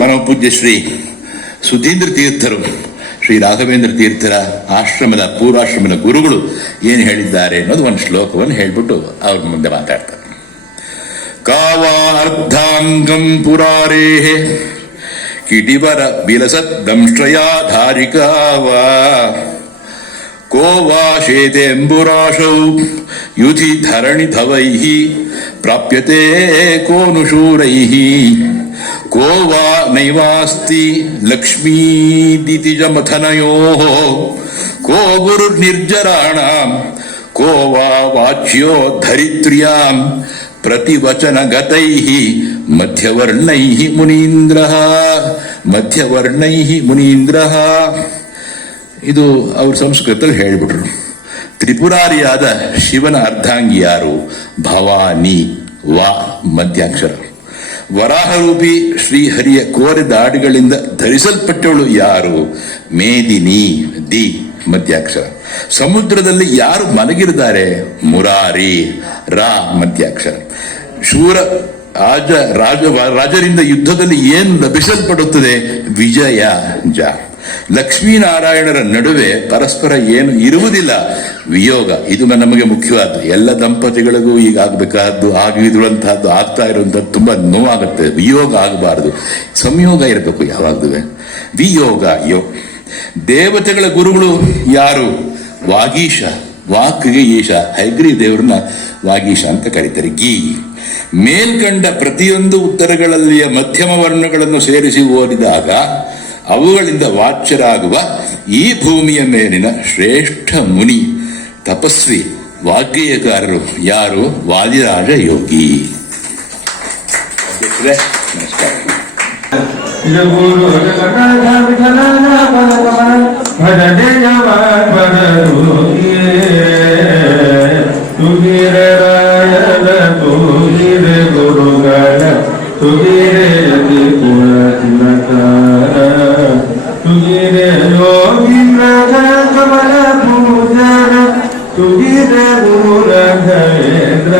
ಪರಮಪೂಜ್ಯ ಶ್ರೀ ಸುಧೀಂದ್ರ ತೀರ್ಥರು, ಶ್ರೀ ರಾಘವೇಂದ್ರ ತೀರ್ಥರ ಆಶ್ರಮದ ಪೂರ್ವಾಶ್ರಮದ ಗುರುಗಳು ಏನು ಹೇಳಿದ್ದಾರೆ ಅನ್ನೋದು ಒಂದು ಶ್ಲೋಕವನ್ನು ಹೇಳ್ಬಿಟ್ಟು ಅವ್ರ ಮುಂದೆ ಮಾತಾಡ್ತಾರೆ. ಕಾವಾರ್ಧಾಂಗಂ ಪುರಾರೇಹೆ ಕಿಟಿವರ ಬಿಲಸತ್ ದಂಶ್ರಯಾಧಾರಿಕಾವಾ ಕೋ ವಾ ಶೇತೆಂಬುರಾಶೌ ಯುಧಿ ಧರಣಿ ಧವೈಃ ಪ್ರಾಪ್ಯತೆ ಕೋನು ಶೂರೈಃ ಕೋ ವಾ ನೈವಾಸ್ತಿ ಲಕ್ಷ್ಮೀದಿತಿಜಮಥನಯೋಃ ಕೋ ಗುರುರ್ನಿರ್ಜರಾಣಾಂ ಕೋ ವಾ ವಾಚ್ಯೋ ಧರಿತ್ರ್ಯಾಂ ಪ್ರತಿವಚನಗತೈಃ ಮಧ್ಯವರ್ಣೈಃ ಮುನೀಂದ್ರಃ ಮಧ್ಯವರ್ಣೈಃ ಮುನೀಂದ್ರಃ. ಇದು ಅವರು ಸಂಸ್ಕೃತದಲ್ಲಿ ಹೇಳಿಬಿಟ್ರು. ತ್ರಿಪುರಾರಿಯಾದ ಶಿವನ ಅರ್ಧಾಂಗಿ ಯಾರು? ಭವಾನಿ, ವಾ ಮಧ್ಯಾಕ್ಷರ. ವರಾಹರೂಪಿ ಶ್ರೀಹರಿಯ ಕೋರಿದ ಆಡಿಗಳಿಂದ ಧರಿಸಲ್ಪಟ್ಟವಳು ಯಾರು? ಮೇದಿನಿ, ದಿ ಮಧ್ಯಾಕ್ಷರ. ಸಮುದ್ರದಲ್ಲಿ ಯಾರು ಮಲಗಿರಿದ್ದಾರೆ? ಮುರಾರಿ, ರಾ ಮಧ್ಯಾಕ್ಷರ. ಶೂರ ರಾಜರಿಂದ ಯುದ್ಧದಲ್ಲಿ ಏನು ಲಭಿಸಲ್ಪಡುತ್ತದೆ? ವಿಜಯ, ಜ. ಲಕ್ಷ್ಮೀನಾರಾಯಣರ ನಡುವೆ ಪರಸ್ಪರ ಏನು ಇರುವುದಿಲ್ಲ, ವಿಯೋಗ. ಇದು ನಮಗೆ ಮುಖ್ಯವಾದ್ದು. ಎಲ್ಲ ದಂಪತಿಗಳಿಗೂ ಈಗ ಆಗ್ಬೇಕಾದ್ದು, ಆಗಿರುವಂತಹದ್ದು, ಆಗ್ತಾ ಇರುವಂತಹದ್ದು ತುಂಬಾ ನೋವಾಗುತ್ತೆ. ವಿಯೋಗ ಆಗಬಾರದು, ಸಂಯೋಗ ಇರಬೇಕು ಯಾವಾಗಲೂ. ವಿಯೋಗ ಯೋ. ದೇವತೆಗಳ ಗುರುಗಳು ಯಾರು? ವಾಗೀಶ, ವಾಕ್ಗೆ ಈಶ. ಹೈಗ್ರೀ ದೇವರನ್ನ ವಾಗೀಶ ಅಂತ ಕರೀತಾರೆ. ಗೀ. ಮೇಲ್ಕಂಡ ಪ್ರತಿಯೊಂದು ಉತ್ತರಗಳಲ್ಲಿಯ ಮಧ್ಯಮ ವರ್ಣಗಳನ್ನು ಸೇರಿಸಿ ಓದಿದಾಗ ಅವುಗಳಿಂದ ವಾಚ್ಯರಾಗುವ ಈ ಭೂಮಿಯ ಮೇಲಿನ ಶ್ರೇಷ್ಠ ಮುನಿ ತಪಸ್ವಿ ವಾಗ್ಗೇಯಕಾರರು ಯಾರು? ವಾದಿರಾಜ ಯೋಗಿ. ನಮಸ್ಕಾರ. ತುಗಿರೆ ಯೋಗೀಂದ್ರ ಕಮಲ ಪೂಜನ ತುಗಿರೆ ಗುರು ರಾಘವೇಂದ್ರ